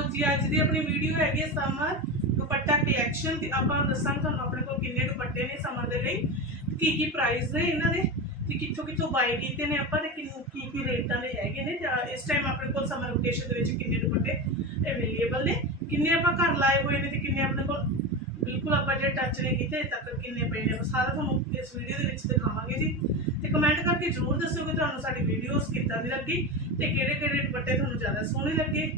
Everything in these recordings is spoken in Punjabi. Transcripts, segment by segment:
ਜੀ, ਅੱਜ ਦੀ ਆਪਣੀ ਵੀਡੀਓ ਹੈਗੀ ਸਮਰ ਦੁਪੱਟਾ ਕਲੈਕਸ਼ਨ ਤੇ ਆਪਾਂ ਦੱਸਾਂਗੇ ਤੁਹਾਨੂੰ ਆਪਣੇ ਕੋਲ ਕਿੰਨੇ ਦੁਪੱਟੇ ਨੇ ਸਮਰ ਦੇ ਲਈ, ਕੀ ਕੀ ਪ੍ਰਾਈਸ ਨੇ ਇਹਨਾਂ ਦੇ ਤੇ ਕਿੱਥੋਂ ਕਿੱਥੋਂ ਬਾਈ ਕੀਤੇ ਨੇ ਆਪਾਂ ਤੇ ਕਿੰਨ- ਕੀ ਕੀ ਰੇਟਾਂ ਦੇ ਹੈਗੇ ਨੇ ਜਾਂ ਇਸ ਟਾਈਮ ਆਪਣੇ ਕੋਲ ਸਮਰ ਲੋਕੇਸ਼ਨ ਦੇ ਵਿੱਚ ਕਿੰਨੇ ਦੁਪੱਟੇ ਅਵੇਲੇਬਲ ਨੇ, ਕਿੰਨੇ ਆਪਾਂ ਘਰ ਲਾਏ ਹੋਏ ਨੇ ਤੇ ਕਿੰਨੇ ਆਪਣੇ ਕੋਲ, ਬਿਲਕੁਲ ਆਪਾਂ ਜੇ ਟੱਚ ਨਹੀਂ ਕੀਤੇ ਹਜੇ ਤੱਕ ਕਿੰਨੇ ਪਏ ਨੇ ਉਹ ਸਾਰਾ ਤੁਹਾਨੂੰ ਇਸ ਵੀਡੀਓ ਦੇ ਵਿੱਚ ਦਿਖਾਵਾਂਗੇ ਜੀ। ਤੇ ਕਮੈਂਟ ਕਰਕੇ ਜਰੂਰ ਦੱਸੋ ਕਿ ਤੁਹਾਨੂੰ ਸਾਡੀ ਵੀਡੀਓਜ਼ ਕਿੱਦਾਂ ਦੀ ਲੱਗੀ ਤੇ ਕਿਹੜੇ ਕਿਹੜੇ ਦੁਪੱਟੇ ਤੁਹਾਨੂੰ ਜ਼ਿਆਦਾ ਸੋਹਣੇ ਲੱਗੇ।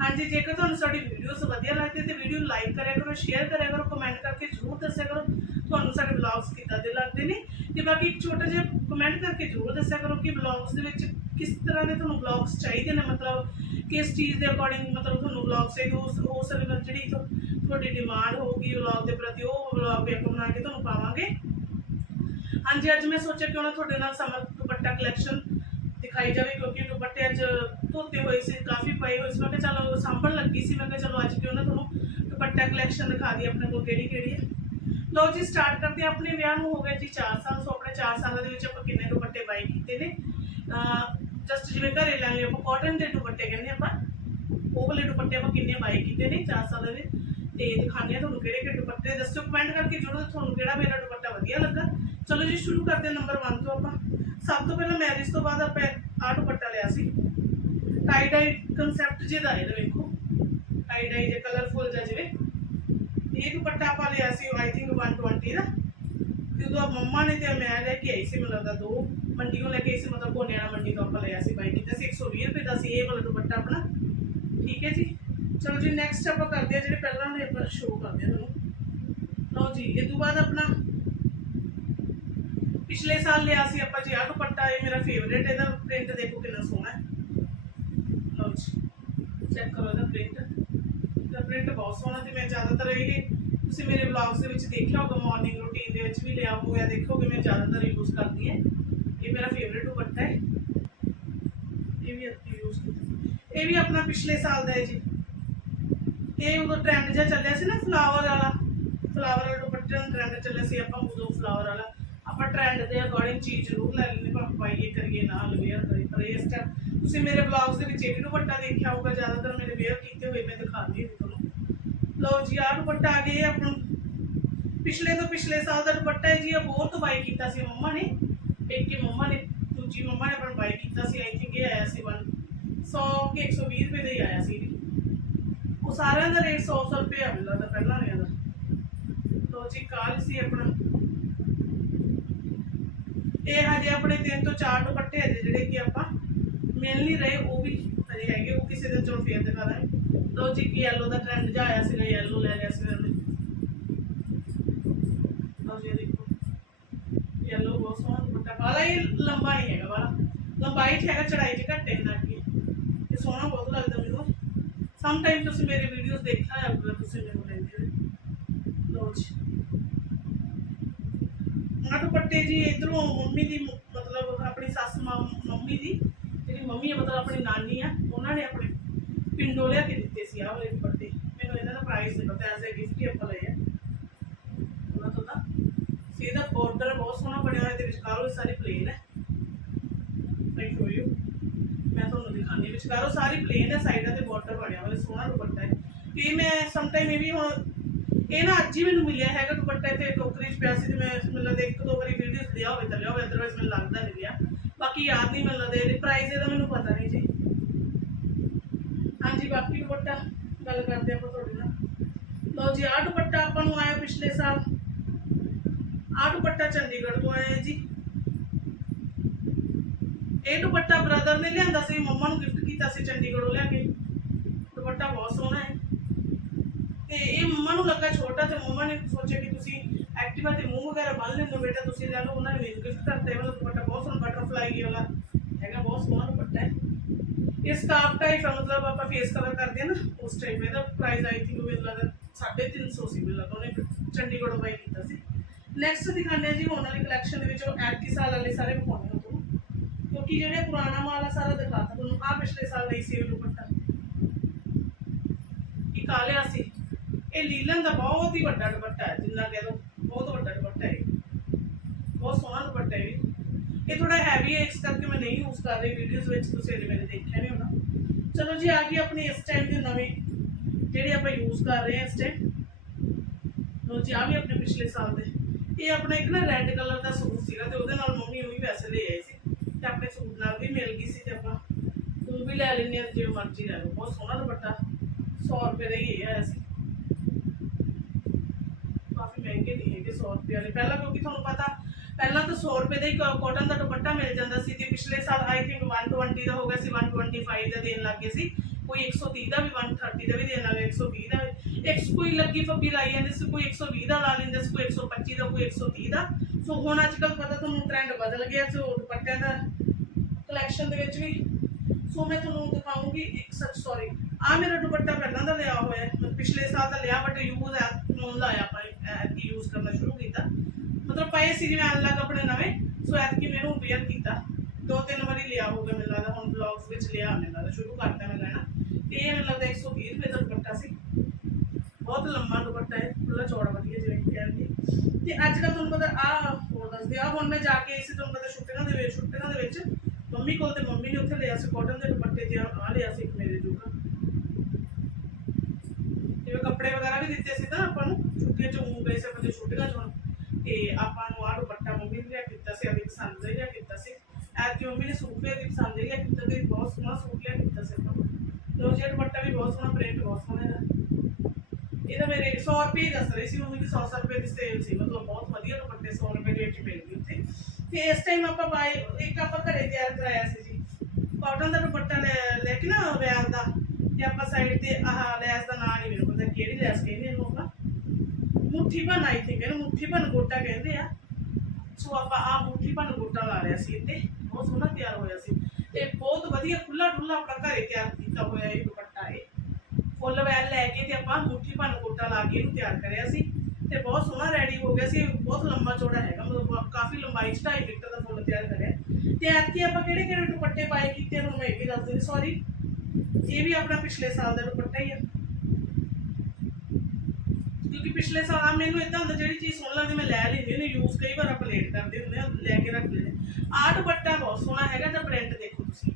ਹਾਂਜੀ, ਜੇਕਰ ਤੁਹਾਨੂੰ ਸਾਡੀ ਵੀਡੀਓਜ਼ ਵਧੀਆ ਲੱਗਦੀ ਤੇ ਵੀਡੀਓ ਲਾਈਕ ਕਰਿਆ ਕਰੋ ਸ਼ੇਅਰ ਕਰਿਆ ਕਰੋ ਕਮੈਂਟ ਕਰਕੇ ਜਰੂਰ ਦੱਸਿਆ ਕਰੋ। ਤੁਹਾਨੂੰ ਸਾਡੇ ਵਲੌਗਸ ਕਿੱਦਾਂ ਦੇ ਲੱਗਦੇ ਨੇ ਤੇ ਬਾਕੀ ਇੱਕ ਛੋਟਾ ਜਿਹਾ ਕਮੈਂਟ ਕਰਕੇ ਜਰੂਰ ਦੱਸਿਆ ਕਰੋ ਕਿ ਵਲੌਗਸ ਦੇ ਵਿੱਚ ਕਿਸ ਤਰ੍ਹਾਂ ਦੇ ਤੁਹਾਨੂੰ ਵਲੌਗਸ ਚਾਹੀਦੇ ਨੇ, ਮਤਲਬ ਕਿਸ ਚੀਜ਼ ਦੇ ਅਕੋਰਡਿੰਗ ਮਤਲਬ ਤੁਹਾਨੂੰ ਵਲੌਗ ਚਾਹੀਦੇ, ਉਸ ਉਸ ਰਿਲੇਟਡ ਜਿਹੜੀ ਤੁਹਾਡੀ ਡਿਮਾਂਡ ਹੋਊਗੀ ਵਲੌਗ ਦੇ ਪ੍ਰਤੀ, ਉਹ ਵਲੌਗ ਵੀ ਆਪਾਂ ਬਣਾ ਕੇ ਤੁਹਾਨੂੰ ਪਾਵਾਂਗੇ। ਹਾਂਜੀ, ਅੱਜ ਮੈਂ ਸੋਚਿਆ ਕਿ ਉਹਨਾਂ ਤੁਹਾਡੇ ਨਾਲ ਸਮਰ ਦੁਪੱਟਾ ਕਲੈਕਸ਼ਨ ਦਿਖਾਈ ਜਾਵੇ ਕਿਉਂਕਿ ਦੁਪੱਟੇ ਅੱਜ ਧੋਤੇ ਹੋਏ ਸੀ ਕਾਫੀ ਪਏ ਹੋਏ ਸੀ ਮੈਂ ਕਿਹਾ ਚਲੋ ਸਾਂਭਣ ਲੱਗੀ ਸੀ ਮੈਂ ਕਿਹਾ ਚਲੋ ਅੱਜ ਕਿਉਂ ਨਾ ਤੁਹਾਨੂੰ ਦੁਪੱਟਾ ਕਲੈਕਸ਼ਨ ਦਿਖਾ ਦੀ ਆਪਣੇ ਕੋਲ ਕਿਹੜੀ ਕਿਹੜੀ ਹੈ ਲਓ ਜੀ ਸਟਾਰਟ ਕਰਦੇ ਹਾਂ ਆਪਣੇ ਵਿਆਹ ਨੂੰ ਹੋ ਗਏ ਜੀ 4 ਸਾਲ ਸੋ ਆਪਣੇ 4 ਸਾਲਾਂ ਦੇ ਵਿੱਚ ਆਪਾਂ ਕਿੰਨੇ ਦੁਪੱਟੇ ਬਾਈ ਕੀਤੇ ਨੇ ਜਸਟ ਜਿਵੇਂ ਘਰੇ ਲੈਣੇ ਆਪਾਂ ਕਾਟਨ ਦੇ ਦੁਪੱਟੇ ਕਹਿੰਦੇ ਆਪਾਂ ਉਹ ਵਾਲੇ ਦੁਪੱਟੇ ਆਪਾਂ ਕਿੰਨੇ ਬਾਈ ਕੀਤੇ ਨੇ 4 ਸਾਲਾਂ ਦੇ ਤੇ ਦਿਖਾਉਂਦੇ ਹਾਂ ਤੁਹਾਨੂੰ ਕਿਹੜੇ ਕਿਹੜੇ ਦੁਪੱਟੇ ਦੱਸਿਓ ਕਮੈਂਟ ਕਰਕੇ ਜਰੂਰ ਤੁਹਾਨੂੰ ਕਿਹੜਾ ਮੇਰਾ ਦੁਪੱਟਾ ਵਧੀਆ ਲੱਗਾ ਚਲੋ ਜੀ ਸ਼ੁਰੂ ਕਰਦੇ ਹਾਂ ਨੰਬਰ 1 ਤੋਂ ਆਪਾਂ ਸਭ ਤੋਂ ਪਹਿਲਾਂ ਮੈਰਿਜ ਤੋਂ ਬਾਅਦ ਆਪਾਂ ਆਹ ਦੁਪੱਟਾ ਲਿਆ ਸੀ। ਟਾਈ ਡਾਈ ਕਨਸੈਪਟ ਜਿਹਦਾ ਇਹਦਾ ਵੇਖੋ। ਟਾਈ ਡਾਈ ਜੇ ਕਲਰਫੁਲ ਜਿਹਾ ਜਿਵੇਂ। ਇਹ ਦੁਪੱਟਾ ਆਪਾਂ ਲਿਆ ਸੀ ਆਈ ਥਿੰਕ 120 ਦਾ। ਤੇ ਮੰਮਾ ਨੇ ਤੇ ਮੈਂ ਲੈ ਕੇ ਆਈ ਸੀ, ਮੈਨੂੰ ਲੱਗਦਾ ਦੋ ਮੰਡੀੋਂ ਲੈ ਕੇ ਆਈ ਸੀ, ਮਤਲਬ ਕੋਨੇੜਾ ਮੰਡੀ ਤੋਂ ਆਪਾਂ ਲਿਆ ਸੀ ਬਾਈ ਕੀਤਾ। 120 ਰੁਪਏ ਦਾ ਸੀ ਇਹ ਵਾਲਾ ਦੁਪੱਟਾ ਆਪਣਾ। ਠੀਕ ਹੈ ਜੀ। ਚਲੋ ਜੀ ਨੈਕਸਟ ਆਪਾਂ ਕਰਦੇ ਆ ਜਿਹੜੇ ਪਹਿਲਾਂ ਦੇ ਆਪਾਂ ਸ਼ੋਅ ਕਰਦੇ ਆ ਤੁਹਾਨੂੰ। ਲਓ ਜੀ, ਇਹ ਤੋਂ ਬਾਅਦ ਆਪਣਾ ਪਿਛਲੇ ਸਾਲ ਲਿਆ ਸੀ ਆਪਾਂ ਜੀ ਆਹ ਦੁਪੱਟਾ ਇਹ ਮੇਰਾ ਫੇਵਰੇਟ ਇਹਦਾ ਪ੍ਰਿੰਟ ਦੇਖੋ ਕਿੰਨਾ ਸੋਹਣਾ ਹੈ ਲਓ ਜੀ ਚੈੱਕ ਕਰੋ ਇਹਦਾ ਪ੍ਰਿੰਟ ਦਾ ਪ੍ਰਿੰਟ ਬਹੁਤ ਸੋਹਣਾ ਤੇ ਮੈਂ ਜ਼ਿਆਦਾਤਰ ਇਹ ਤੁਸੀਂ ਮੇਰੇ ਵਲੌਗਸ ਦੇ ਵਿੱਚ ਦੇਖਿਆ ਹੋਗਾ ਮਾਰਨਿੰਗ ਰੂਟੀਨ ਦੇ ਵਿੱਚ ਵੀ ਲਿਆ ਹੋਇਆ ਦੇਖੋਗੇ ਮੈਂ ਜ਼ਿਆਦਾਤਰ ਯੂਜ਼ ਕਰਦੀ ਹਾਂ ਇਹ ਮੇਰਾ ਫੇਵਰੇਟ ਦੁਪੱਟਾ ਹੈ ਇਹ ਵੀ ਅੱਤੀ ਯੂਜ਼ ਕੀਤਾ ਇਹ ਵੀ ਆਪਣਾ ਪਿਛਲੇ ਸਾਲ ਦਾ ਹੈ ਜੀ ਇਹ ਉਦੋਂ ਟ੍ਰੈਂਡ ਜਿਹਾ ਚੱਲਿਆ ਸੀ ਨਾ ਫਲਾਵਰ ਵਾਲਾ ਫਲਾਵਰ ਵਾਲਾ ਦੁਪੱਟੇ ਦਾ ਟ੍ਰੈਂਡ ਚੱਲਿਆ ਸੀ ਆਪਾਂ ਉਦੋਂ ਫਲਾਵਰ ਵਾਲਾ ਆਪਾਂ ਟ੍ਰੈਂਡ ਦੇ ਅਕੋਰਡਿੰਗ ਚੀਜ਼ ਜ਼ਰੂਰ ਲੈ ਲੈਂਦੇ ਪਰ ਪਾਈਏ ਕਰੀਏ, ਨਾ ਲਵੇਅਰ ਕਰੀਏ। ਪਰ ਇਸ ਟਾਈਮ ਤੁਸੀਂ ਮੇਰੇ ਵਲੌਗਸ ਦੇ ਵਿੱਚ ਇਹ ਵੀ ਦੁਪੱਟਾ ਦੇਖਿਆ ਹੋਊਗਾ, ਜ਼ਿਆਦਾਤਰ ਮੇਰੇ ਵੇਅਰ ਕੀਤੇ ਹੋਏ, ਮੈਂ ਦਿਖਾਉਂਦੀ ਹਾਂ ਤੁਹਾਨੂੰ। ਲਓ ਜੀ, ਆਹ ਦੁਪੱਟਾ ਆ ਗਿਆ ਆਪਣਾ। ਪਿਛਲੇ ਤੋਂ ਪਿਛਲੇ ਸਾਲ ਦਾ ਦੁਪੱਟਾ ਹੈ ਜੀ, ਇਹ ਬਹੁਤ ਬਾਈ ਕੀਤਾ ਸੀ ਮੰਮਾ ਨੇ। ਇੱਕ ਹੀ ਮੰਮਾ ਨੇ, ਦੂਜੀ ਮੰਮਾ ਨੇ ਆਪਣਾ ਬਾਈ ਕੀਤਾ ਸੀ ਆਈ ਥਿੰਕ ਇਹ ਆਇਆ ਸੀ 100 ਕਿ 120 ਰੁਪਏ ਦਾ ਹੀ ਆਇਆ ਸੀ ਉਹ ਸਾਰਿਆਂ ਦਾ ਰੇਟ 100 100 ਰੁਪਏ ਆ ਮਿਲਦਾ ਪਹਿਲਾਂ ਵਾਲਿਆਂ ਦਾ। ਲਓ ਜੀ ਕਾਲ ਸੀ ਆਪਣਾ। ਇਹ ਹਜੇ ਆਪਣੇ ਤਿੰਨ ਤੋਂ ਚਾਰ ਦੁਪੱਟੇ ਹਜੇ ਜਿਹੜੇ ਕਿ ਆਪਾਂ ਮਿਲ ਨਹੀਂ ਰਹੇ, ਉਹ ਵੀ ਹਜੇ ਹੈਗੇ, ਉਹ ਕਿਸੇ ਦਿਨ ਚੋਂ ਫੇਰ ਦਿਖਾ ਦਾਂਗੇ। ਲਓ ਜੀ, ਕਿ yellow ਦਾ ਟ੍ਰੈਂਡ ਜਾ ਆਇਆ ਸੀਗਾ, yellow ਲੈ ਲਿਆ ਸੀਗਾ ਉਹਨੇ। ਜੀ ਦੇਖੋ। yellow ਬਹੁਤ ਸੋਹਣਾ ਦੁਪੱਟਾ, ਵਾਲਾ ਇਹ ਲੰਬਾ ਨਹੀਂ ਹੈਗਾ, ਵਾਲਾ। ਲੰਬਾਈ 'ਚ ਹੈਗਾ, ਚੜਾਈ 'ਚ ਘੱਟੇ ਇੰਨਾ ਕੀ ਇਹ ਸੋਹਣਾ ਬਹੁਤ ਲੱਗਦਾ ਮੈਨੂੰ। ਸਮ ਟਾਈਮ ਤੁਸੀਂ ਮੇਰੇ ਵੀਡੀਓਜ਼ ਦੇਖਿਆ ਹੋਊਗਾ, ਤੁਸੀਂ ਮੈਨੂੰ ਲੈਂਦੇ ਹੋ। ਲਓ ਜੀ। ਉਹਨਾਂ ਦੁਪੱਟੇ ਜੀ, ਇਧਰੋਂ ਮੰਮੀ ਦੀ ਮਤਲਬ ਆਪਣੀ ਸੱਸ ਮਾਂ, ਮੰਮੀ ਦੀ, ਜਿਹੜੀ ਮੰਮੀ ਹੈ ਮਤਲਬ ਆਪਣੀ ਨਾਨੀ ਆ, ਉਹਨਾਂ ਨੇ ਆਪਣੇ ਪਿੰਡੋਂ ਲਿਆ ਕੇ ਦਿੱਤੇ ਸੀ ਆਹ ਵਾਲੇ ਦੁਪੱਟੇ ਮੈਨੂੰ ਇਹਨਾਂ ਦਾ ਪ੍ਰਾਈਸ ਨਹੀਂ ਪਤਾ ਐਜ਼ ਅ ਗਿਫਟ ਹੀ ਆਪਾਂ ਲਏ ਆ। ਉਹਨਾਂ ਤੋਂ ਤਾਂ। ਸੀ, ਇਹਦਾ ਬਾਰਡਰ ਬਹੁਤ ਸੋਹਣਾ ਬਣਿਆ ਹੋਇਆ ਤੇ ਵਿਚਕਾਰੋਂ ਇਹ ਸਾਰੀ ਪਲੇਨ ਹੈ। ਮੈਂ ਸ਼ੋ ਯੂ ਮੈਂ ਤੁਹਾਨੂੰ ਦਿਖਾਉਂਦੀ ਵਿਚਕਾਰੋਂ ਸਾਰੀ ਪਲੇਨ ਹੈ ਸਾਈਡਾਂ ਤੇ ਬਾਰਡਰ ਬਣਿਆ ਹੋਇਆ, ਸੋਹਣਾ ਦੁਪੱਟਾ ਹੈ। ਤੇ ਮੈਂ ਸਮ ਟਾਈਮ ਇਹ ਵੀ ਹੁਣ ਇਹ ਨਾ ਅੱਜ ਹੀ ਮੈਨੂੰ ਮਿਲਿਆ ਹੈਗਾ ਦੁਪੱਟਾ ਤੇ ਟੋਕਰੀ 'ਚ ਪਿਆ ਸੀ ਤੇ ਮੈਂ ਮਤਲਬ ਇੱਕ ਦੋ ਵਾਰੀ ਵੀਡੀਓਜ਼ ਲਿਆ ਹੋਵੇ ਤਾਂ ਲਿਆ ਹੋਵੇ ਅਦਰਵਾਈਜ਼ ਮੈਨੂੰ ਲੱਗਦਾ ਨਹੀਂ ਲਿਆ ਬਾਕੀ ਯਾਦ ਨਹੀਂ ਮੈਨੂੰ ਲੱਗਦਾ ਪ੍ਰਾਈਸ ਇਹਦਾ ਮੈਨੂੰ ਪਤਾ ਨਹੀਂ ਜੀ। ਹਾਂਜੀ, ਬਾਕੀ ਦੁਪੱਟਾ ਗੱਲ ਕਰਦੇ ਆਪਾਂ ਤੁਹਾਡੇ ਨਾਲ। ਲਓ ਜੀ, ਆਹ ਦੁਪੱਟਾ ਆਪਾਂ ਨੂੰ ਆਇਆ ਪਿਛਲੇ ਸਾਲ। ਆਹ ਦੁਪੱਟਾ ਚੰਡੀਗੜ੍ਹ ਤੋਂ ਆਇਆ ਜੀ। ਇਹ ਦੁਪੱਟਾ ਬ੍ਰਦਰ ਨੇ ਲਿਆਂਦਾ ਸੀ, ਮੰਮਾ ਨੂੰ ਗਿਫਟ ਕੀਤਾ ਸੀ ਚੰਡੀਗੜ੍ਹੋਂ ਲਿਆ ਕੇ। ਦੁਪੱਟਾ ਬਹੁਤ ਸੋਹਣਾ ਹੈ। ਤੇ ਇਹ ਮੰਮਾ ਨੂੰ ਲੱਗਾ ਛੋਟਾ ਤੇ ਮੰਮਾ ਨੇ ਸੋਚਿਆ ਕਿ ਤੁਸੀਂ ਐਕਟਿਵਾ ਤੇ ਮੂੰਹ ਵਗੈਰਾ ਬੰਨ ਲੈਂਦੇ ਬੇਟਾ, ਤੁਸੀਂ ਲੈ ਲਓ, ਉਹਨਾਂ ਨੇ ਮੈਨੂੰ ਗਿਫਟ ਕਰਤਾ ਵਾਲਾ ਦੁਪੱਟਾ ਬਹੁਤ ਸੋਹਣਾ ਬਟਰਫਲਾਈ ਵਾਲਾ, ਹੈਗਾ ਬਹੁਤ ਸੋਹਣਾ ਦੁਪੱਟਾ ਹੈ। ਇਹ ਸਕਾਰਫ ਟਾਈਪ ਹੈ ਮਤਲਬ ਆਪਾਂ ਫੇਸ ਕਵਰ ਕਰਦੇ ਹਾਂ ਨਾ, ਉਸ ਟਾਈਪ ਇਹਦਾ ਪ੍ਰਾਈਸ ਆਈ ਥਿੰਕ ਮੈਨੂੰ ਲੱਗਦਾ 350 ਸੀ ਮੈਨੂੰ ਲੱਗਦਾ ਉਹਨੇ ਚੰਡੀਗੜ੍ਹੋਂ ਬਾਈ ਕੀਤਾ ਸੀ। ਨੈਕਸਟ ਦਿਖਾਉਂਦੇ ਜੀ, ਹੁਣ ਵਾਲੀ ਕਲੈਕਸ਼ਨ ਦੇ ਵਿੱਚ ਉਹ ਐਤਕੀ ਸਾਲ ਵਾਲੇ ਸਾਰੇ ਵਿਖਾਉਣੇ ਹੋ ਤੁਹਾਨੂੰ। ਕਿਉਂਕਿ ਜਿਹੜੇ ਪੁਰਾਣਾ ਮਾਲ ਆ, ਸਾਰਾ ਦਿਖਾਤਾ ਤੁਹਾਨੂੰ ਆ ਪਿਛਲੇ ਸਾਲ ਲਈ ਸੀ ਇਹ ਦੁਪੱਟਾ। ਇਹ ਕਾਲਿਆ ਸੀ। ਇਹ ਲੀਲਨ ਦਾ ਬਹੁਤ ਹੀ ਵੱਡਾ ਦੁਪੱਟਾ ਹੈ, ਜਿੰਨਾ ਕਹਿ ਦੋ ਬਹੁਤ ਵੱਡਾ ਦੁਪੱਟਾ ਹੈ ਬਹੁਤ ਸੋਹਣਾ ਦੁਪੱਟਾ ਹੈ ਇਹ। ਇਹ ਥੋੜਾ ਹੈਵੀ ਹੈ, ਇਸ ਕਰਕੇ ਮੈਂ ਨਹੀਂ ਯੂਜ਼ ਕਰ ਰਹੀ ਵੀਡੀਓਜ਼ ਵਿੱਚ, ਤੁਸੀਂ ਇਹਦੇ ਮੇਰੇ ਦੇਖਿਆ ਨਹੀਂ ਹੋਣਾ। ਚਲੋ ਜੀ, ਆ ਗਈ ਆਪਣੀ ਇਸ ਟਾਈਮ ਦੀ ਨਵੇਂ, ਜਿਹੜੇ ਆਪਾਂ ਯੂਜ਼ ਕਰ ਰਹੇ ਹਾਂ ਇਸ ਟਾਈਮ ਲੋ ਜੀ, ਆ ਵੀ ਆਪਣੇ ਪਿਛਲੇ ਸਾਲ ਦੇ। ਇਹ ਆਪਣਾ ਇੱਕ ਨਾ ਰੈੱਡ ਕਲਰ ਦਾ ਸੂਟ ਸੀਗਾ ਤੇ ਉਹਦੇ ਨਾਲ ਮੰਮੀ ਉਹ ਵੀ ਪੈਸੇ ਲੈ ਆਏ ਸੀ। ਤੇ ਆਪਣੇ ਸੂਟ ਨਾਲ ਵੀ ਮਿਲ ਗਈ ਸੀ ਤੇ ਆਪਾਂ ਤੂੰ ਵੀ ਲੈ ਲੈਣੀ ਆ ਜਿਵੇਂ ਮਰਜ਼ੀ ਲੈ ਲਓ। ਬਹੁਤ ਸੋਹਣਾ ਦੁਪੱਟਾ। 100 ਰੁਪਏ ਦਾ ਹੀ ਇਹ ਆਇਆ ਸੀ। ਮਹਿੰਗੇ ਨਹੀਂ ਹੈਗੇ 100 ਰੁਪਏ ਵਾਲੇ। ਪਹਿਲਾਂ ਕਿਉਂਕਿ ਤੁਹਾਨੂੰ ਪਤਾ, ਪਹਿਲਾਂ ਤਾਂ 100 ਰੁਪਏ ਦਾ ਹੀ ਕਾਟਨ ਦਾ ਦੁਪੱਟਾ ਮਿਲ ਜਾਂਦਾ ਸੀ ਤੇ ਪਿਛਲੇ ਸਾਲ ਆਈ ਥਿੰਕ 120 ਦਾ ਹੋ ਗਿਆ ਸੀ 125 ਦਾ ਦੇਣ ਲੱਗੇ ਸੀ। ਕੋਈ 130 ਦਾ ਵੀ 130 ਦਾ ਵੀ ਦੇਣ ਲੱਗੇ 120 ਦਾ ਇੱਕ ਕੋਈ ਲੱਗੀ ਫੱਬੀ ਲਾਈ ਜਾਂਦੇ ਸੀ, ਕੋਈ 120 ਦਾ ਲਾ ਲੈਂਦੇ ਸੀ, ਕੋਈ 125 ਦਾ, ਕੋਈ 130 ਦਾ। ਸੋ ਹੁਣ ਅੱਜ ਕੱਲ ਪਤਾ ਤੁਹਾਨੂੰ ਟ੍ਰੈਂਡ ਬਦਲ ਗਿਆ ਸੋ ਦੁਪੱਟਿਆਂ ਦਾ ਕਲੈਕਸ਼ਨ ਦੇ ਵਿੱਚ ਵੀ। ਸੋ ਮੈਂ ਤੁਹਾਨੂੰ ਦਿਖਾਉਂਗੀ ਇੱਕ ਸੱਚ ਸੌਰੀ ਆ ਮੇਰਾ ਦੁਪੱਟਾ ਪਹਿਲਾਂ ਦਾ ਲਿਆ ਹੋਇਆ ਪਿਛਲੇ ਸਾਲ ਦਾ ਲਿਆ ਬਟ ਯੂਜ਼ ਹੈ ਹੁਣ ਲਾਇਆ ਆਪਾਂ ਐਤਕੀ ਯੂਜ਼ ਕਰਨਾ ਸ਼ੁਰੂ ਕੀਤਾ ਮਤਲਬ ਪਏ ਸੀ ਜਿਵੇਂ ਅਨਲੱਗ ਆਪਣੇ ਨਵੇਂ, ਸੋ ਐਤਕੀ ਮੈਨੂੰ ਵੇਅਰ ਕੀਤਾ। ਦੋ ਤਿੰਨ ਵਾਰੀ ਲਿਆ ਹੋਊਗਾ ਮੈਨੂੰ ਲੱਗਦਾ, ਹੁਣ ਵਲੌਗਸ ਵਿੱਚ ਲਿਆ ਮੈਨੂੰ ਲੱਗਦਾ ਸ਼ੁਰੂ ਕਰਤਾ ਮੈਂ ਲੈਣਾ। ਤੇ ਇਹ ਮੈਨੂੰ ਲੱਗਦਾ 120 ਰੁਪਏ ਦਾ ਦੁਪੱਟਾ ਸੀ। ਬਹੁਤ ਲੰਮਾ ਦੁਪੱਟਾ ਹੈ ਖੁੱਲਾ ਚੌੜਾ ਵਧੀਆ ਜਿਵੇਂ ਕਹਿੰਦੇ ਤੇ ਅੱਜ ਕੱਲ ਤੁਹਾਨੂੰ ਪਤਾ ਆ ਹੋਰ ਦੱਸਦੇ ਆ ਹੁਣ ਮੈਂ ਜਾ ਕੇ ਆਈ ਤੁਹਾਨੂੰ ਪਤਾ ਛੁੱਟੀਆਂ ਦੇ ਵਿੱਚ, ਛੁੱਟੀਆਂ ਦੇ ਵਿੱਚ ਮੰਮੀ ਕੋਲ ਤੇ ਮੰਮੀ ਨੇ ਉੱਥੇ ਲਿਆ ਸੀ ਕਾਟਨ ਦੇ ਦੁਪੱਟੇ ਤੇ ਆ ਲਿਆ ਸੀ ਇੱਕ ਮੇਰੇ ਜੋਗਾ। ਜਿਵੇਂ ਕੱਪੜੇ ਵਗੈਰਾ ਵੀ ਦਿੱਤੇ ਸੀ ਨਾ ਆਪਾਂ ਨੂੰ, ਛੁੱਟੀਆਂ ਚ ਉਹ ਗਏ ਸੀ ਆਪਣੇ ਛੁੱਟੀਆਂ ਚ ਹੁਣ ਤੇ ਆਪਾਂ ਨੂੰ ਆਹ ਦੁਪੱਟਾ ਮੰਮੀ ਨੇ ਲਿਆ ਕੀਤਾ ਸੀ ਅਭੀ ਪਸੰਦ ਲਿਆ ਕੀਤਾ ਸੀ। ਐਤ ਕਿ ਮੰਮੀ ਸੂਟ ਵੀ ਅਭੀ ਪਸੰਦ ਲਿਆ ਕੀਤਾ ਤੇ ਬਹੁਤ ਸੋਹਣਾ ਸੂਟ ਲਿਆ ਕੀਤਾ ਸੀ ਆਪਾਂ ਲੋ ਜੀ ਦੁਪੱਟਾ ਵੀ ਬਹੁਤ ਸੋਹਣਾ ਪ੍ਰਿੰਟ ਬਹੁਤ ਸੋਹਣਾ ਇਹਦਾ। ਇਹਦਾ ਮੇਰੇ 100 ਰੁਪਏ ਦੱਸ ਰਹੀ ਸੀ ਮੰਮੀ ਦੀ 100 ਰੁਪਏ ਦੀ ਸੇਲ ਸੀ। ਮਤਲਬ ਬਹੁਤ ਵਧੀਆ ਦੁਪੱਟੇ 100 ਰੁਪਏ ਦੇ ਵਿੱਚ ਮਿਲ ਗਈ ਉੱਥੇ। ਤੇ ਇਸ ਟਾਈਮ ਆਪਾਂ ਬਾਈ ਇੱਕ ਆਪਾਂ ਘਰੇ ਤਿਆਰ ਕਰਾਇਆ ਸੀ ਜੀ। ਕਾਟਨ ਦਾ ਦੁਪੱਟਾ ਲੈ ਲੈ ਕੇ ਨਾ ਵੈਲ ਦਾ, ਤੇ ਆਪਾਂ ਸਾਈਡ ਤੇ ਆਹ ਲੈਸ ਦਾ ਨਾਂ ਨਹੀਂ ਮੈਨੂੰ ਪਤਾ ਕਿਹੜੀ ਲੈਸ ਕਹਿੰਦੇ ਇਹਨੂੰ ਆਈ ਥਿੰਕ, ਇਹਨੂੰ ਮੁੱਠੀ ਗੋਟਾ ਕਹਿੰਦੇ ਆ। ਸੋ ਆਪਾਂ ਆ ਮੁੱਠੀ ਗੋਟਾ ਲਾ ਲਿਆ ਸੀ ਇੱਥੇ। ਬਹੁਤ ਸੋਹਣਾ ਤਿਆਰ ਹੋਇਆ ਸੀ। ਤੇ ਬਹੁਤ ਵਧੀਆ ਖੁੱਲਾ ਡੁੱਲਾ ਆਪਣਾ ਘਰੇ ਤਿਆਰ ਕੀਤਾ ਹੋਇਆ ਇਹ ਦੁਪੱਟਾ ਇਹ। ਫੁੱਲ ਵੈਲ ਲੈ ਕੇ ਤੇ ਆਪਾਂ ਮੁੱਠੀ ਗੋਟਾ ਲਾ ਕੇ ਇਹਨੂੰ ਤਿਆਰ ਕਰਿਆ ਸੀ। ਤੇ ਬਹੁਤ ਸੋਹਣਾ ਰੈਡੀ ਹੋ ਗਿਆ ਸੀ। ਬਹੁਤ ਲੰਮਾ ਚੌੜਾ ਹੈਗਾ, ਮਤਲਬ ਕਾਫੀ ਲੰਬਾਈ 'ਚ 2.5 ਮੀਟਰ ਦਾ ਫੁੱਲ ਤਿਆਰ ਕਰਿਆ। ਤੇ ਐਤਕੀ ਆਪਾਂ ਕਿਹੜੇ ਕਿਹੜੇ ਦੁਪੱਟੇ ਪਾਏ ਕੀਤੇ ਹੁਣ ਮੈਂ ਇਹ ਵੀ ਦੱਸ ਦਿੰਦੀ ਸੌਰੀ ਇਹ ਵੀ ਆਪਣਾ ਪਿਛਲੇ ਸਾਲ ਦਾ ਦੁਪੱਟਾ ਹੀ ਆ। ਕਿਉਂਕਿ ਪਿਛਲੇ ਸਾਲ ਮੈਨੂੰ ਇਦਾਂ ਹੁੰਦਾ, ਜਿਹੜੀ ਚੀਜ਼ ਸੁਣ ਲੱਗਦੀ ਮੈਂ ਲੈ ਲੈਂਦੀ ਉਹਨੂੰ ਯੂਜ਼ ਕਈ ਵਾਰ ਆਪਾਂ ਕਰਦੇ ਹੁੰਦੇ ਆ, ਲੈ ਕੇ ਰੱਖ ਲੈਂਦੇ ਆਹ ਦੁਪੱਟਾ ਬਹੁਤ ਸੋਹਣਾ ਹੈਗਾ ਤਾਂ ਪ੍ਰਿੰਟ ਦੇਖੋ ਤੁਸੀਂ।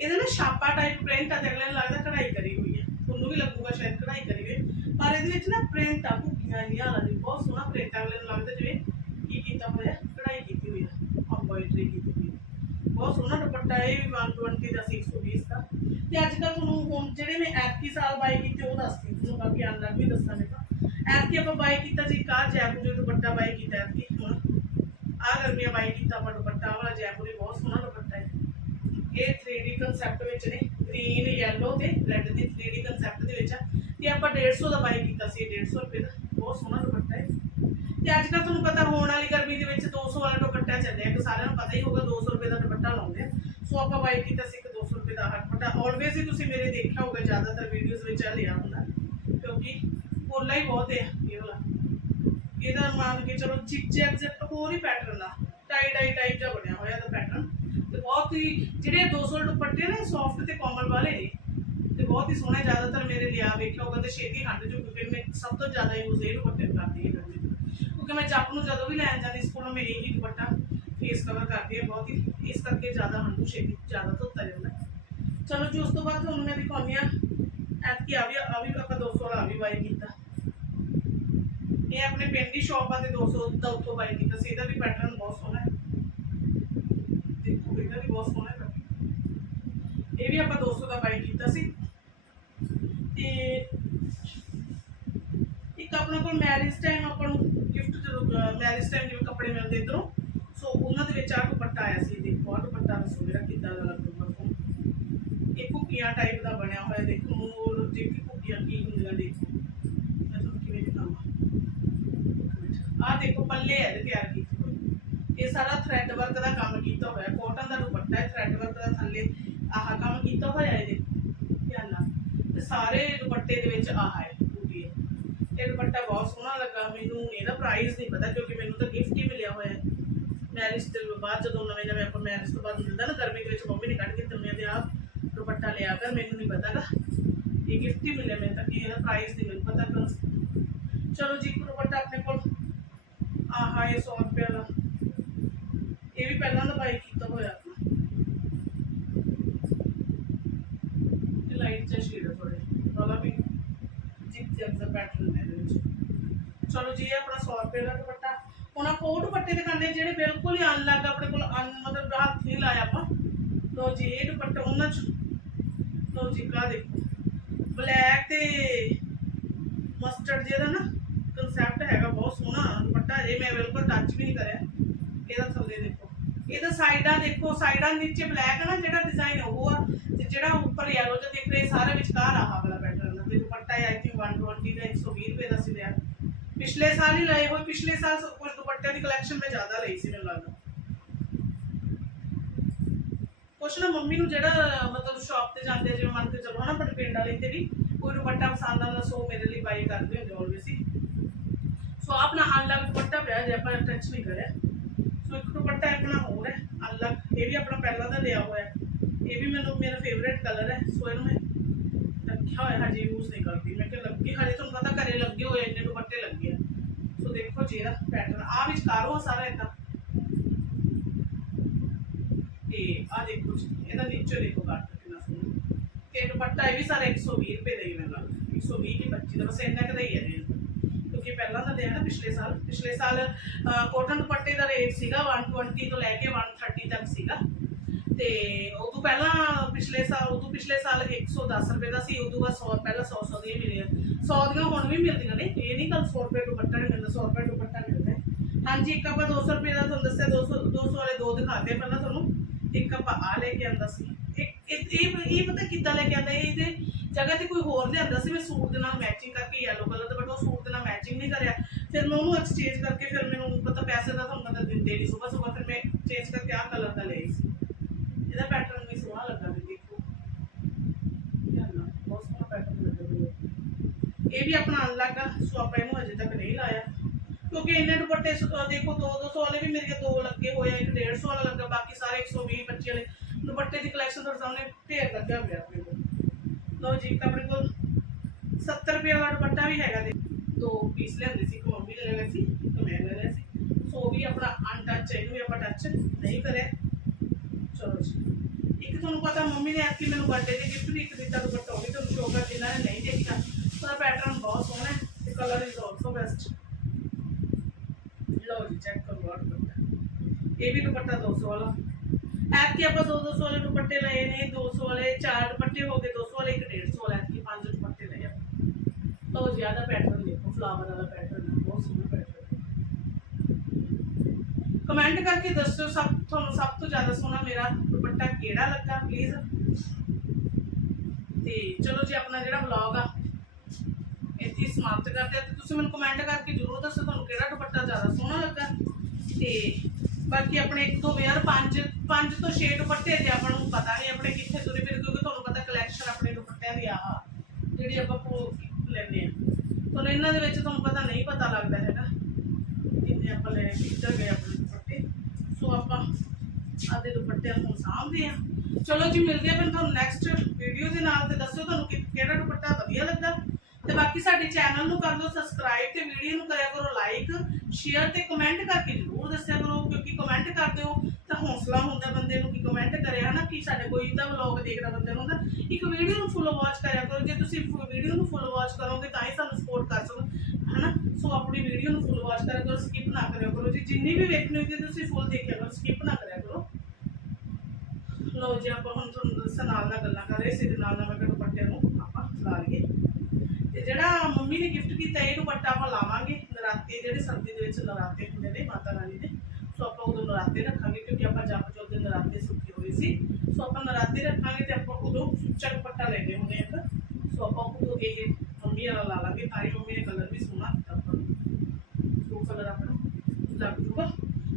ਇਹਦੇ ਨਾਲ ਛਾਪਾ ਟਾਈਪ ਪ੍ਰਿੰਟ ਆ ਤੇ ਅਗਲੇ ਨੂੰ ਲੱਗਦਾ ਕਢਾਈ ਕਰੀ ਹੋਈ ਆ। ਤੁਹਾਨੂੰ ਵੀ ਲੱਗੂਗਾ ਸ਼ਾਇਦ ਕਢਾਈ ਕਰੀ ਹੋਈ। ਪਰ ਇਹਦੇ ਵਿੱਚ ਨਾ ਪ੍ਰਿੰਟ ਆ ਭੁੱਕੀਆਂ ਜਿਹੀਆਂ ਵਾਲਾ ਜੀ ਬਹੁਤ ਸੋਹਣਾ ਪ੍ਰਿੰਟ ਆ। ਅਗਲੇ ਨੂੰ ਲੱਗਦਾ ਜਿਵੇਂ ਕੀ ਕੀਤਾ ਹੋਇਆ, ਕਢਾਈ ਕੀਤੀ ਹੋਈ ਆ ਐਮਬੋਇਡਰੀ ਕੀਤੀ ਹੋਈ ਬਹੁਤ ਸੋਹਣਾ ਦੁਪੱਟਾ, ਇਹ ਵੀ 120 ਦਾ ਸੀ 120 ਦਾ। ਤੇ ਅੱਜ ਕੱਲ ਤੁਹਾਨੂੰ ਹੁਣ ਜਿਹੜੇ ਮੈਂ ਐਤਕੀ ਸਾਲ ਬਾਈ ਕੀਤੇ, ਉਹ ਦੱਸਦੀ ਤੁਹਾਨੂੰ ਬਾਕੀ ਅਲੱਗ ਵੀ ਦੱਸਾਂਗੇ ਐਤਕੀ ਆਪਾਂ ਬਾਈ ਕੀਤਾ ਜੀ ਕਾਰ ਜੈਪੁਰ ਦੁਪੱਟਾ ਬਾਈ ਕੀਤਾ ਐਤਕੀ ਹੁਣ ਆ ਗਰਮੀਆਂ ਬਾਈ ਕੀਤਾ ਆਪਾਂ ਦੁਪੱਟਾ ਵਾਲਾ ਜੈਪੁਰੀ ਬਹੁਤ ਸੋਹਣਾ ਦੁਪੱਟਾ ਹੈ। ਇਹ 3D ਕਨਸੈਪਟ ਵਿੱਚ ਨੇ ਗ੍ਰੀਨ ਯੈਲੋ ਤੇ ਰੈੱਡ ਦੀ 3D ਕਨਸੈਪਟ ਦੇ ਵਿੱਚ ਆ। ਤੇ ਆਪਾਂ 150 ਦਾ ਬਾਈ ਕੀਤਾ ਸੀ 150 ਰੁਪਏ ਦਾ। ਬਹੁਤ ਸੋਹਣਾ ਦੁਪੱਟਾ ਹੈ। ਤੇ ਅੱਜ ਕੱਲ ਤੁਹਾਨੂੰ ਪਤਾ ਹੋਣ ਵਾਲੀ ਗਰਮੀ ਦੇ ਵਿੱਚ 200 ਵਾਲਾ ਦੁਪੱਟਾ ਚੱਲਿਆ। ਕਿ ਸਾਰਿਆਂ ਨੂੰ ਪਤਾ ਹੀ ਹੋਗਾ 200 ਰੁਪਏ ਦਾ ਦੁਪੱਟਾ ਲਾਉਂਦੇ ਆ। ਸੋ ਆਪਾਂ ਬਾਈ ਕੀਤਾ ਸੀ ਇੱਕ 200 ਰੁਪਏ ਦਾ ਆਹ ਦੁਪੱਟਾ ਆਲਵੇਜ਼ ਹੀ ਤੁਸੀਂ ਮੇਰੇ ਦੇਖਿਆ ਹੋਗਾ ਜ਼ਿਆਦਾਤਰ ਵੀਡੀਓਜ਼ ਵਿੱਚ ਆ ਲਿਆ ਹੁੰਦਾ। ਪੋਲਾ ਹੀ ਬਹੁਤ ਹੈ, ਇਹ ਵਾਲਾ ਇਹਦਾ ਮੰਨ ਕੇ ਚਲੋ ਚਿਕ ਚੈਕ ਜਿਹਾ ਹੋਰ ਹੀ ਪੈਟਰਨ ਆ ਟਾਈ ਡਾਈ ਟਾਈਪ ਜਿਹਾ ਬਣਿਆ ਹੋਇਆ ਦਾ ਪੈਟਰਨ ਤੇ ਬਹੁਤ ਹੀ ਜਿਹੜੇ 200 ਦੁਪੱਟੇ ਨੇ ਸੌਫਟ ਤੇ ਕੋਮਲ ਵਾਲੇ ਨੇ ਤੇ ਬਹੁਤ ਹੀ ਸੋਹਣੇ ਜ਼ਿਆਦਾਤਰ ਮੇਰੇ ਲਿਆ ਵੇਖਿਆ ਹੋਗਾ ਤੇ ਛੇਤੀ ਹੰਡ ਜੂ ਕਿਉਂਕਿ ਮੈਂ ਸਭ ਤੋਂ ਜ਼ਿਆਦਾ ਯੂਜ਼ ਇਹ ਦੁਪੱਟੇ ਨੂੰ ਕਰਦੀ ਹਾਂ ਗਰਮੀ 'ਚ। ਕਿਉਂਕਿ ਮੈਂ ਜੱਪ ਨੂੰ ਜਦੋਂ ਵੀ ਲੈਣ ਜਾਂਦੀ ਸਕੂਲੋਂ ਮੈਂ ਇਹੀ ਦੁਪੱਟਾ ਫੇਸ ਕਵਰ ਕਰਦੀ ਹਾਂ ਬਹੁਤ ਹੀ, ਇਸ ਕਰਕੇ ਜ਼ਿਆਦਾ ਹੰਡੂ ਛੇਤੀ, ਜ਼ਿਆਦਾ ਧੋਤਾ ਜਾਂਦਾ ਹੈ। ਚਲੋ ਜੀ, ਉਸ ਤੋਂ ਬਾਅਦ ਤੁਹਾਨੂੰ ਮੈਂ ਦਿਖਾਉਂਦੀ ਹਾਂ ਐਤਕੀ ਆ ਵੀ ਆ ਵੀ ਆਪਾਂ 200 ਵਾਲਾ ਆ ਵੀ ਬਾਈ ਕੀਤਾ ਇਹ ਆਪਣੇ ਪਿੰਡ ਦੀ ਸ਼ਾਪ ਆ ਤੇ 200 ਦਾ ਉੱਥੋਂ ਬਾਈ ਕੀਤਾ ਸੀ। ਇਹਦਾ ਵੀ ਪੈਟਰਨ ਬਹੁਤ ਸੋਹਣਾ ਹੈ। ਦੇਖੋ, ਇਹਦਾ ਵੀ ਬਹੁਤ ਸੋਹਣਾ ਹੈ ਇਹ ਵੀ ਆਪਾਂ 200 ਦਾ ਬਾਈ ਕੀਤਾ ਸੀ। ਤੇ ਇੱਕ ਆਪਣਾ ਕੋਲ ਮੈਰਿਜ ਟਾਈਮ ਆਪਾਂ ਨੂੰ ਗਿਫਟ ਜਦੋਂ ਮੈਰਿਜ ਟਾਈਮ ਜਿਵੇਂ ਕੱਪੜੇ ਮਿਲਦੇ ਇਧਰੋਂ, ਸੋ ਉਹਨਾਂ ਦੇ ਵਿੱਚ ਆਹ ਦੁਪੱਟਾ ਆਇਆ ਸੀ। ਦੇਖੋ, ਆਹ ਦੁਪੱਟਾ ਦੱਸੋ ਮੇਰਾ ਕਿੱਦਾਂ ਦਾ ਲੱਗੂਗਾ ਤੁਹਾਨੂੰ ਇਹ ਭੁੱਕੀਆਂ ਟਾਈਪ ਦਾ ਬਣਿਆ ਹੋਇਆ। ਦੇਖੋ ਮੋਰ ਜੇ ਕਿ ਕੀ ਹੁੰਦੀਆਂ ਦੇਖੋ ਮੈਂ ਤੁਹਾਨੂੰ ਕਿਵੇਂ ਦਿਖਾਵਾਂ ਆਹ ਦੇਖੋ ਪੱਲੇ ਹੈ ਇਹਦੇ ਤਿਆਰ ਕੀਤੇ ਹੋਏ ਇਹ ਸਾਰਾ ਥ੍ਰੈਡ ਵਰਕ ਦਾ ਕੰਮ ਕੀਤਾ ਹੋਇਆ ਕਾਟਨ ਦਾ ਦੁਪੱਟਾ ਹੈ ਥ੍ਰੈਡ ਵਰਕ ਦਾ ਥੱਲੇ ਆਹ ਕੰਮ ਕੀਤਾ ਹੋਇਆ ਇਹਦੇ। ਧਿਆਨ ਨਾਲ ਤੇ ਸਾਰੇ ਦੁਪੱਟੇ ਦੇ ਵਿੱਚ ਆਹ ਹੈ, ਬੂਟੀ ਹੈ। ਇਹ ਦੁਪੱਟਾ ਬਹੁਤ ਸੋਹਣਾ ਲੱਗਾ, ਮੈਨੂੰ ਇਹਦਾ ਪ੍ਰਾਈਸ ਨਹੀਂ ਪਤਾ, ਕਿਉਂਕਿ ਮੈਨੂੰ ਤਾਂ ਗਿਫਟ ਹੀ ਮਿਲਿਆ ਹੋਇਆ ਹੈ। ਮੈਰਿਜ ਦੇ ਬਾਅਦ ਜਦੋਂ ਨਵੇਂ ਨਵੇਂ ਆਪਾਂ ਮੈਰਿਜ ਤੋਂ ਬਾਅਦ ਮਿਲਦਾ ਨਾ, ਗਰਮੀ ਦੇ ਵਿੱਚ ਮੰਮੀ ਨੇ ਕੱਢ ਕੇ ਦਿੰਦੇ ਤੇ ਆਹ ਦੁਪੱਟਾ ਲਿਆ ਕਰ, ਮੈਨੂੰ ਨਹੀਂ ਪਤਾ ਨਾ। ਇਹ ਗਿਫਟ ਹੀ ਮਿਲਿਆ ਮੈਨੂੰ ਤਾਂ, ਕਿ ਇਹਦਾ ਪ੍ਰਾਈਸ ਨਹੀਂ ਮੈਨੂੰ ਪਤਾ ਚਲੋ ਜੀ ਦੁਪੱਟਾ ਆਪਣੇ ਕੋਲ ਆਹਾ ਇਹ 100 ਰੁਪਏ ਵਾਲਾ ਇਹ ਵੀ ਪਹਿਲਾਂ ਦਾ ਬਾਈ ਕੀਤਾ ਹੋਇਆ ਆਪਣਾ ਲਾਈਟ ਜਿਹਾ ਸ਼ੇਡ ਹੈ ਥੋੜੇ ਵਾਲਾ ਵੀ ਜਿਗ ਜੈਗ ਦਾ ਪੈਟਰਨ ਹੈ ਇਹਦੇ ਵਿੱਚ। ਚਲੋ ਜੀ, ਇਹ ਆਪਣਾ 100 ਰੁਪਏ ਦਾ ਦੁਪੱਟਾ। ਹੁਣ ਆਪਾਂ ਉਹ ਦੁਪੱਟੇ ਦਿਖਾਉਂਦੇ ਜਿਹੜੇ ਬਿਲਕੁਲ ਹੀ ਅਨਲੱਗ, ਆਪਣੇ ਕੋਲ ਅਨ, ਮਤਲਬ ਹੱਥ ਹੀ ਲਾਇਆ ਆਪਾਂ। ਲੋ ਜੀ, ਇਹ ਦੁਪੱਟਾ ਉਹਨਾਂ ਚ। ਲੋ ਜੀ ਕਾ ਦੇਖੋ। ਬਲੈਕ ਤੇ ਮਸਟਰਡ ਜਿਹੜਾ ਨਾ। ਕਨਸੈਪਟ ਹੈਗਾ ਬਹੁਤ ਸੋਹਣਾ, ਦੁਪੱਟਾ ਇਹ ਮੈਂ ਬਿਲਕੁਲ ਟੱਚ ਵੀ ਨਹੀਂ ਕਰਿਆ। ਇਹਦਾ ਥੱਲੇ ਦੇਖੋ। ਇਹਦਾ ਸਾਈਡਾਂ ਦੇਖੋ, ਸਾਈਡਾਂ ਨੀਚੇ ਬਲੈਕ ਹੈ ਨਾ, ਜਿਹੜਾ ਡਿਜ਼ਾਈਨ ਉਹ ਆ, ਤੇ ਜਿਹੜਾ ਉੱਪਰ ਯੈਲੋ ਜਿਹਾ ਦਿਖ ਰਿਹਾ, ਇਹ ਵਿਚਕਾਰ ਆਹ ਵਾਲਾ ਪੈਟਰਨ ਆ। ਤੇ ਦੁਪੱਟਾ ਆਈ ਥਿੰਕ 120 ਦਾ 120 ਰੁਪਏ ਦਾ ਸੀ ਲਿਆ ਪਿਛਲੇ ਸਾਲ ਹੀ ਲਏ ਹੋਏ, ਪਿਛਲੇ ਸਾਲ ਕੁਝ ਦੁਪੱਟਿਆਂ ਦੀ ਕਲੈਕਸ਼ਨ ਮੈਂ ਜ਼ਿਆਦਾ ਲਈ ਸੀ, ਮੈਨੂੰ ਲੱਗਦਾ। ਕੁਛ ਨਾ ਮੰਮੀ ਨੂੰ ਜਿਹੜਾ, ਮਤਲਬ ਸ਼ਾਪ ਤੇ ਜਾਂਦੇ ਜਿਵੇਂ ਮੰਨ ਕੇ ਚਲੋ ਹਨਾ, ਆਪਣੇ ਪਿੰਡ ਵਾਲੇ ਤੇ ਵੀ, ਕੋਈ ਦੁਪੱਟਾ ਪਸੰਦ ਆਉਂਦਾ, ਸੋ ਮੇਰੇ ਲਈ ਬਾਈ ਕਰਦੇ ਹੁੰਦੇ ਆਲਵੇਸ ਦੁਪੱਟਾ ਜੇ ਆਪਾਂ ਟੱਚ ਨਹੀਂ ਕਰਿਆ। ਸੋ ਇੱਕ ਦੁਪੱਟਾ ਆਪਣਾ ਹੋਰ ਹੈ ਅਨਲੱਗ ਇਹ ਵੀ ਆਪਣਾ ਪਹਿਲਾਂ ਦਾ ਲਿਆ ਹੋਇਆ ਇਹ ਵੀ ਮੈਨੂੰ, ਮੇਰਾ ਫੇਵਰੇਟ ਕਲਰ ਹੈ, ਸੋ ਇਹਨੂੰ ਮੈਂ ਰੱਖਿਆ ਹੋਇਆ, ਹਜੇ ਯੂਜ਼ ਨਹੀਂ ਕਰਦੀ। ਮੈਂ ਕਿਹਾ ਲੱਗੇ, ਹਜੇ ਤੁਹਾਨੂੰ ਪਤਾ ਘਰੇ ਲੱਗੇ ਹੋਏ ਇੰਨੇ ਦੁਪੱਟੇ ਲੱਗੇ ਆ। ਸੋ ਦੇਖੋ ਜੀ ਇਹਦਾ ਪੈਟਰਨ ਆ ਵਿਚਕਾਰੋਂ ਸਾਰਾ ਇਦਾਂ ਤੇ ਆ ਦੇਖੋ ਜੀ, ਇਹਦਾ ਨੀਚੇ ਦੇਖੋ ਕੱਟ ਕਿੰਨਾ ਸੋਹਣਾ। ਤੇ ਦੁਪੱਟਾ ਇਹ ਵੀ ਸਾਰਾ 120 ਰੁਪਏ ਦਾ ਹੀ ਮੈਨੂੰ ਲੱਗਦਾ। 120 ਕਿ 25 ਦਾ, ਬਸ ਇੰਨਾ ਕੁ ਦਾ ਹੀ ਹੈ ਪਹਿਲਾਂ ਤਾਂ ਲਿਆ ਨਾ ਪਿਛਲੇ ਸਾਲ ਪਿਛਲੇ ਸਾਲ ਕੋਟਨ ਦੁਪੱਟੇ ਦਾ ਰੇਟ ਸੀਗਾ 120 ਤੋਂ ਲੈ ਕੇ 130 ਤੱਕ ਸੀਗਾ। ਤੇ ਉਹ ਤੋਂ ਪਹਿਲਾਂ ਪਿਛਲੇ ਸਾਲ, ਉਹ ਤੋਂ ਪਿਛਲੇ ਸਾਲ 110 ਰੁਪਏ ਦਾ ਸੀ, ਉਹ ਤੋਂ ਬਾਅਦ 100 ਪਹਿਲਾਂ 100 100 ਦੀਆਂ ਮਿਲੀਆਂ। 100 ਦੀਆਂ ਹੁਣ ਵੀ ਮਿਲਦੀਆਂ ਨੇ, ਇਹ ਨਹੀਂ ਕੱਲ 100 ਰੁਪਏ ਦੁਪੱਟਾ ਨਹੀਂ ਮਿਲਦਾ 100 ਰੁਪਏ ਦੁਪੱਟਾ ਮਿਲਦਾ ਹਾਂਜੀ, ਇੱਕ ਆਪਾਂ 200 ਰੁਪਏ ਦਾ ਤੁਹਾਨੂੰ ਦੱਸਿਆ 200 200 ਵਾਲੇ ਦੋ ਦਿਖਾਤੇ ਪਹਿਲਾਂ ਤੁਹਾਨੂੰ। ਇੱਕ ਆਪਾਂ ਆ ਲੈ ਕੇ ਆਂਦਾ ਸੀ। ਇਹ ਇਹ ਇਹ ਪਤਾ ਕਿੱਦਾਂ ਲੈ ਕੇ ਆਂਦਾ ਇਹ ਇਹਦੇ ਜਗ੍ਹਾ ਤੇ ਕੋਈ ਹੋਰ ਲਿਆਂਦਾ ਸੀ, ਮੈਂ ਸੂਟ ਦੇ ਨਾਲ ਮੈਚਿੰਗ ਕਰਕੇ ਯੈਲੋ ਕਲਰ ਦਾ ਬਟ ਉਹ ਸੂਟ ਦੇ ਨਾਲ ਮੈਚਿੰਗ ਨਹੀਂ ਕਰਿਆ। ਫਿਰ ਮੈਂ ਉਹਨੂੰ ਐਕਸਚੇਂਜ ਕਰਕੇ ਫਿਰ ਮੈਨੂੰ ਪਤਾ ਪੈਸੇ ਦਾ ਤੁਹਾਨੂੰ ਪਤਾ ਦਿੰਦੇ ਨਹੀਂ ਸਵੇਰ ਸਵੇਰ ਫਿਰ ਮੈਂ ਚੇਂਜ ਕਰਕੇ ਆਹ ਕਲਰ ਦਾ ਲਿਆ ਸੀ। ਇਹਦਾ ਪੈਟਰਨ ਵੀ ਸੋਹਣਾ ਲੱਗਾ ਵੀ ਦੇਖੋ। ਬਹੁਤ ਸੋਹਣਾ ਪੈਟਰਨ ਲੱਗਾ ਇਹ ਵੀ ਆਪਣਾ ਅਨਲੱਗ ਆ ਸੋ ਆਪਾਂ ਇਹਨੂੰ ਅਜੇ ਤੱਕ ਨਹੀਂ ਲਾਇਆ। ਕਿਉਂਕਿ ਇੰਨੇ ਦੁਪੱਟੇ ਦੇਖੋ 2 200 ਵਾਲੇ ਵੀ ਮੇਰੇ ਦੋ ਲੱਗੇ ਹੋਏ ਆ, ਇੱਕ 150 ਵਾਲਾ ਲੱਗਾ, ਬਾਕੀ ਸਾਰੇ 120 25 ਵਾਲੇ। ਦੁਪੱਟੇ ਦੀ ਕਲੈਕਸ਼ਨ ਤੁਹਾਡੇ ਸਾਹਮਣੇ ਢੇਰ ਲੱਗਾ ਪਿਆ। ਲਓ ਜੀ ਆਪਣੇ ਕੋਲ 70 ਰੁਪਏ ਵਾਲਾ ਦੁਪੱਟਾ ਵੀ ਹੈਗਾ ਦੇ ਦੋ ਪੀਸ ਲੈਂਦੇ ਸੀ, ਇੱਕ ਮੰਮੀ ਨੇ ਸੀ, ਇੱਕ ਮੈਂ ਲੈ ਸੀ। ਸੋ ਵੀ ਆਪਣਾ ਅਨਟੱਚ ਇਹਨੂੰ ਵੀ ਆਪਾਂ ਟੱਚ ਨਹੀਂ ਕਰਿਆ। ਚਲੋ ਜੀ। ਇੱਕ ਤੁਹਾਨੂੰ ਪਤਾ, ਮੰਮੀ ਨੇ ਐਤਕੀ ਮੈਨੂੰ ਬਰਥਡੇ ਦੇ ਗਿਫਟ ਵੀ ਇੱਕ ਦਿੱਤਾ ਦੁਪੱਟਾ, ਉਹ ਵੀ ਤੁਹਾਨੂੰ ਸ਼ੋਅ ਕਰ ਜਿਨ੍ਹਾਂ ਨੇ ਨਹੀਂ ਦੇਖਿਆ। ਉਹਦਾ ਪੈਟਰਨ ਬਹੁਤ ਸੋਹਣਾ ਹੈ ਤੇ ਕਲਰ ਇਜ਼ ਆਲਸੋ ਬੈਸਟ ਲਓ ਜੀ ਚੈੱਕ ਕਰੋ ਦੁਪੱਟਾ। ਇਹ ਵੀ ਦੁਪੱਟਾ 200 ਵਾਲਾ। ਐਤਕੀ ਆਪਾਂ 200 ਵਾਲੇ ਦੁਪੱਟੇ ਲਏ ਨੇ 200 ਵਾਲੇ ਚਾਰ ਦੁਪੱਟੇ ਹੋ ਗਏ 200 ਵਾਲੇ ਇੱਕ 150 ਵਾਲਾ ਐਤਕੀ ਪੰਜ ਦੁਪੱਟੇ ਲਏ ਆਪਾਂ ਲਓ ਜੀ ਆਹ ਪੈਟਰਨ ਦੇਖੋ ਫਲਾਵਰ ਵਾਲਾ ਪੈਟਰਨ ਬਹੁਤ ਸੋਹਣਾ ਪੈਟਰਨ ਕਮੈਂਟ ਕਰਕੇ ਦੱਸੋ ਸਭ ਤੁਹਾਨੂੰ ਸਭ ਤੋਂ ਜ਼ਿਆਦਾ ਸੋਹਣਾ ਮੇਰਾ ਦੁਪੱਟਾ ਕਿਹੜਾ ਲੱਗਾ ਪਲੀਜ਼ ਤੇ ਚਲੋ ਜੀ ਆਪਣਾ ਜਿਹੜਾ ਵਲੌਗ ਆ ਇੱਥੇ ਹੀ ਸਮਾਪਤ ਕਰਦੇ ਆ ਤੇ ਤੁਸੀਂ ਮੈਨੂੰ ਕਮੈਂਟ ਕਰਕੇ ਜ਼ਰੂਰ ਦੱਸੋ ਤੁਹਾਨੂੰ ਕਿਹੜਾ ਦੁਪੱਟਾ ਜ਼ਿਆਦਾ ਸੋਹਣਾ ਲੱਗਾ ਤੇ ਬਾਕੀ ਆਪਣੇ ਇੱਕ ਤੋਂ ਵੇਅਰ ਪੰਜ ਪੰਜ ਤੋਂ 6 ਦੁਪੱਟੇ ਜੇ ਆਪਾਂ ਨੂੰ ਪਤਾ ਨਹੀਂ ਆਪਣੇ ਕਿੱਥੇ ਤੁਰੇ ਫਿਰ ਕਿਉਂਕਿ ਤੁਹਾਨੂੰ ਪਤਾ ਕਲੈਕਸ਼ਨ ਆਪਣੇ ਦੁਪੱਟਿਆਂ ਦੀ ਆਹ ਜਿਹੜੀ ਆਪਾਂ ਪੋ ਲੈਂਦੇ ਆ। ਤੁਹਾਨੂੰ ਇਹਨਾਂ ਦੇ ਵਿੱਚ ਤੁਹਾਨੂੰ ਪਤਾ ਨਹੀਂ ਪਤਾ ਲੱਗਦਾ ਹੈਗਾ ਕਿੰਨੇ ਆਪਾਂ ਲੈ, ਕਿੱਧਰ ਗਏ ਆਪਣੇ ਦੁਪੱਟੇ। ਸੋ ਆਪਾਂ ਆਦੇ ਦੁਪੱਟਿਆਂ ਨੂੰ ਸਾਂਭਦੇ ਆ। ਚਲੋ ਜੀ, ਮਿਲਦੇ ਆ ਫਿਰ ਤੁਹਾਨੂੰ ਨੈਕਸਟ ਵੀਡੀਓ ਦੇ ਨਾਲ ਤੇ ਦੱਸੋ ਤੁਹਾਨੂੰ ਕਿਹੜਾ ਦੁਪੱਟਾ ਵਧੀਆ ਲੱਗਾ। ਤੇ ਬਾਕੀ ਸਾਡੇ ਚੈਨਲ ਨੂੰ ਕਰ ਦਿਓ ਸਬਸਕ੍ਰਾਈਬ ਤੇ ਵੀਡੀਓ ਨੂੰ ਕਰਿਆ ਕਰੋ ਲਾਈਕ ਸ਼ੇਅਰ ਤੇ ਕਮੈਂਟ ਕਰਕੇ ਜ਼ਰੂਰ ਦੱਸਿਆ ਕਰੋ, ਕਿਉਂਕਿ ਕਮੈਂਟ ਕਰਦੇ ਹੋ ਹੌਸਲਾ ਹੁੰਦਾ ਬੰਦੇ ਨੂੰ, ਕਿ ਕਮੈਂਟ ਕਰੇ ਹਨਾ, ਕਿ ਸਾਡੇ ਕੋਈ ਤਾਂ ਵਲੌਗ ਦੇਖਦਾ ਬੰਦੇ ਨੂੰ ਹੁੰਦਾ, ਇੱਕ ਵੀਡੀਓ ਨੂੰ ਫੁੱਲ ਵਾਚ ਕਰਿਆ ਕਰੋ, ਜੇ ਤੁਸੀਂ ਵੀਡੀਓ ਨੂੰ ਫੁੱਲ ਵਾਚ ਕਰੋਗੇ ਤਾਂ ਹੀ ਸਾਨੂੰ ਸਪੋਰਟ ਕਰ ਸਕੋ, ਹਨਾ, ਸੋ ਆਪਣੀ ਵੀਡੀਓ ਨੂੰ ਫੁੱਲ ਵਾਚ ਕਰਿਆ ਕਰੋ ਸਕਿਪ ਨਾ ਕਰਿਆ ਕਰੋ, ਜੀ ਜਿੰਨੀ ਵੀ ਵੇਖਣੀ ਹੋਈ ਤੁਸੀਂ ਫੁੱਲ ਦੇਖਿਆ ਕਰੋ ਸਕਿਪ ਨਾ ਕਰਿਆ ਕਰੋ। ਲਓ ਜੀ, ਆਪਾਂ ਹੁਣ ਤੁਹਾਨੂੰ ਦੱਸਾਂ ਨਾਲ ਨਾਲ ਗੱਲਾਂ ਕਰ ਰਹੇ ਸੀ ਤੇ ਨਾਲ ਨਾਲ ਮੈਂ ਦੁਪੱਟੇ ਨੂੰ ਆਪਾਂ ਲਾ ਲਈਏ। ਤੇ ਜਿਹੜਾ ਮੰਮੀ ਨੇ ਗਿਫਟ ਕੀਤਾ ਇਹ ਦੁਪੱਟਾ ਆਪਾਂ ਲਾਵਾਂਗੇ, ਨਰਾਤੇ ਜਿਹੜੇ ਸਰਦੀ ਦੇ ਵਿੱਚ ਨਰਾਤੇ ਹੁੰਦੇ ਨੇ, ਮਾਤਾ ਰਾਣੀ ਦੇ। ਸੋ ਆਪਾਂ ਉਦੋਂ ਨਰਾਤੇ ਰੱਖਾਂਗੇ ਕਿਉਂਕਿ ਆਪਾਂ ਜਪ ਜੋਤ ਦੇ ਨਰਾਤੇ ਸੁੱਕੇ ਹੋਏ ਸੀ ਸੋ ਆਪਾਂ ਨਰਾਤੇ ਰੱਖਾਂਗੇ ਤੇ ਆਪਾਂ ਉਦੋਂ ਸੁੱਚਾ ਦੁਪੱਟਾ ਲੈ ਕੇ ਹੁੰਦੇ ਇੱਕ ਸੋ ਆਪਾਂ ਉਦੋਂ ਇਹ ਮੰਮੀ ਵਾਲਾ ਲਾ ਲਾਂਗੇ ਤਾਂ ਹੀ ਮੰਮੀ ਨੇ ਕਲਰ ਵੀ ਸੋਹਣਾ ਦਿੱਤਾ ਆਪਾਂ ਨੂੰ ਸੋ ਕਲਰ ਆਪਣਾ ਲੱਗ ਜੂਗਾ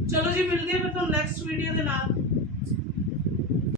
ਚਲੋ ਜੀ ਮਿਲਦੇ ਹਾਂ ਫਿਰ ਤੁਹਾਨੂੰ ਨੈਕਸਟ ਵੀਡੀਓ ਦੇ ਨਾਲ